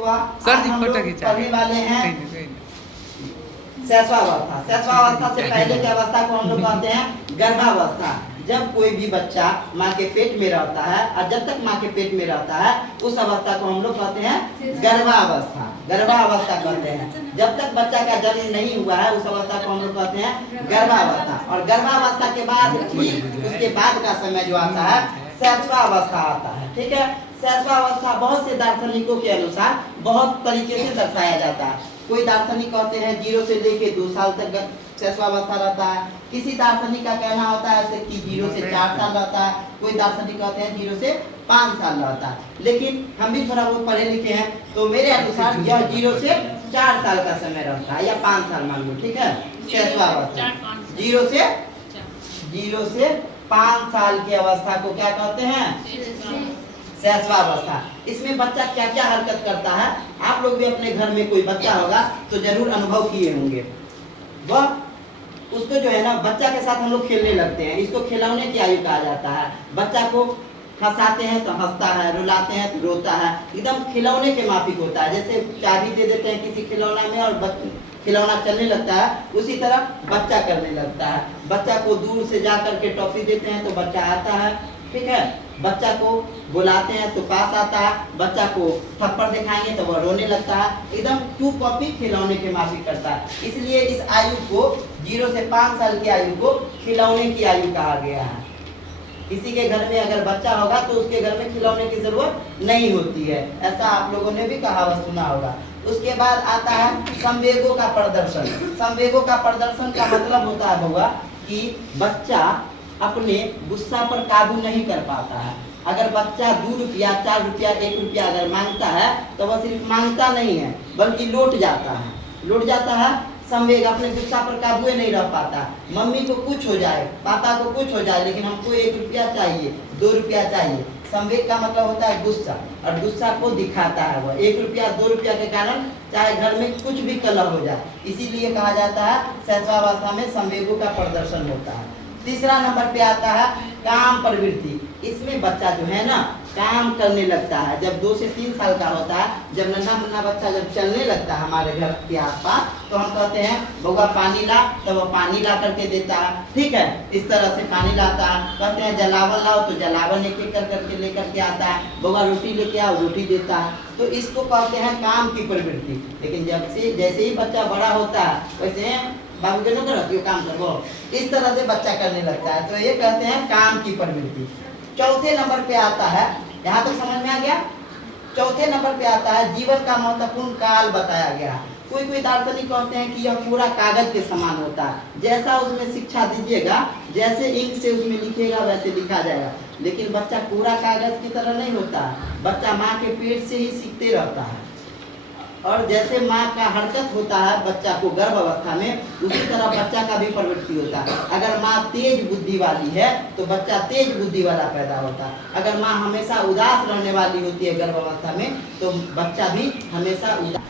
Sir जी photo खींचा पढ़ने वाले हैं शैशवावस्था। शैशवावस्था से पहले की अवस्था को हम लोग कहते हैं गर्भावस्था। जब कोई भी बच्चा माँ के पेट में रहता है और जब तक माँ के पेट में रहता है उस अवस्था को हम लोग कहते हैं गर्भावस्था। गर्भावस्था कहते हैं। जब तक बच्चा का जन्म नहीं हुआ है उस अवस्था को हम लोग कहते हैं गर्भावस्था। और गर्भावस्था के बाद ठीक उसके बाद का समय जो आता है शैशवावस्था आता है। ठीक है, शैशवावस्था बहुत से दार्शनिकों के अनुसार बहुत तरीके से दर्शाया जाता है। कोई दार्शनिक कहते हैं 0 से लेके 2 साल तक शैशवावस्था रहता है। किसी दार्शनिक का कहना होता है कि 0 से 4 साल रहता है। कोई दार्शनिक कहते हैं 0 से 5 साल रहता है। लेकिन हम भी थोड़ा बहुत पढ़े लिखे हैं तो मेरे अनुसार यह 0 से 4 साल का समय रहता है या 5 साल मान लो। ठीक है, शैशवावस्था 0 से 5 साल की अवस्था को क्या कहते हैं? शैशवावस्था। इसमें बच्चा क्या क्या हरकत करता है आप लोग भी अपने घर में कोई बच्चा होगा तो जरूर अनुभव किए होंगे। वह उसको जो है ना बच्चा के साथ हम लोग खेलने लगते हैं। इसको खिलौने की आयु कहा जाता है। बच्चा को हंसाते हैं तो हंसता है, रुलाते हैं तो रोता है। एकदम खिलौने के माफिक होता है। जैसे चाबी दे देते हैं किसी खिलौना में और खिलौना चलने लगता है, उसी तरह बच्चा करने लगता है। बच्चा को दूर से जा करके टॉफी देते हैं तो बच्चा आता है। ठीक है, बच्चा को बुलाते हैं तो पास आता है। बच्चा को थप्पड़ दिखाएंगे तो वह रोने लगता है। एकदम टू कॉपी खिलौने के माफिक करता है। इसलिए इस आयु को 0 से 5 साल की आयु को खिलौने की आयु कहा गया है। किसी के घर में अगर बच्चा होगा तो उसके घर में खिलौने की जरूरत नहीं होती है। ऐसा आप लोगों ने भी कहावत सुना होगा। उसके बाद आता है संवेगों का प्रदर्शन। संवेगों का प्रदर्शन का मतलब होता है होगा कि बच्चा अपने गुस्सा पर काबू नहीं कर पाता है। अगर बच्चा 2 रुपया 4 रुपया 1 रुपया अगर मांगता है तो वह सिर्फ मांगता नहीं है बल्कि लौट जाता है। लौट जाता है संवेग, अपने गुस्सा पर काबू नहीं रह पाता। मम्मी को कुछ हो जाए, पापा को कुछ हो जाए, लेकिन हमको 1 रुपया चाहिए, 2 रुपया चाहिए। संवेग का मतलब होता है गुस्सा, और गुस्सा को दिखाता है वह 1 रुपया 2 रुपया के कारण चाहे घर में कुछ भी कलह हो जाए। इसीलिए कहा जाता है शैशवावस्था में संवेगों का प्रदर्शन होता है। तीसरा नंबर पे आता है काम प्रवृत्ति। इसमें बच्चा जो है ना काम करने लगता है। जब 2 से 3 साल का होता है, जब नन्हा मुन्ना बच्चा जब चलने लगता है हमारे घर के आसपास, तो हम कहते हैं बउआ पानी ला, तो वह पानी ला करके देता है। ठीक है, इस तरह से पानी लाता है। कहते हैं जलावन लाओ तो जलावन एक एक करके लेकर के आता है। बउआ रोटी लेके आओ, रोटी देता है। तो इसको कहते हैं काम की प्रवृत्ति। लेकिन जैसे ही बच्चा बड़ा होता है वैसे बाबू के नौकर काम करो, इस तरह से बच्चा करने लगता है। तो ये कहते हैं काम की प्रवृत्ति। चौथे नंबर पे आता है, यहाँ तक समझ में आ गया? चौथे नंबर पे आता है जीवन का महत्वपूर्ण काल बताया गया। कोई दार्शनिक कहते हैं कि यह पूरा कागज के समान होता है। जैसा उसमें शिक्षा दीजिएगा, जैसे इंक से उसमें लिखेगा वैसे लिखा जाएगा। लेकिन बच्चा पूरा कागज की तरह नहीं होता है। बच्चा माँ के पेट से ही सीखते रहता है। और जैसे माँ का हरकत होता है बच्चा को गर्भ अवस्था में, उसी तरह बच्चा का भी प्रवृत्ति होता है। अगर माँ तेज बुद्धि वाली है तो बच्चा तेज बुद्धि वाला पैदा होता है। अगर माँ हमेशा उदास रहने वाली होती है गर्भ अवस्था में तो बच्चा भी हमेशा उदास।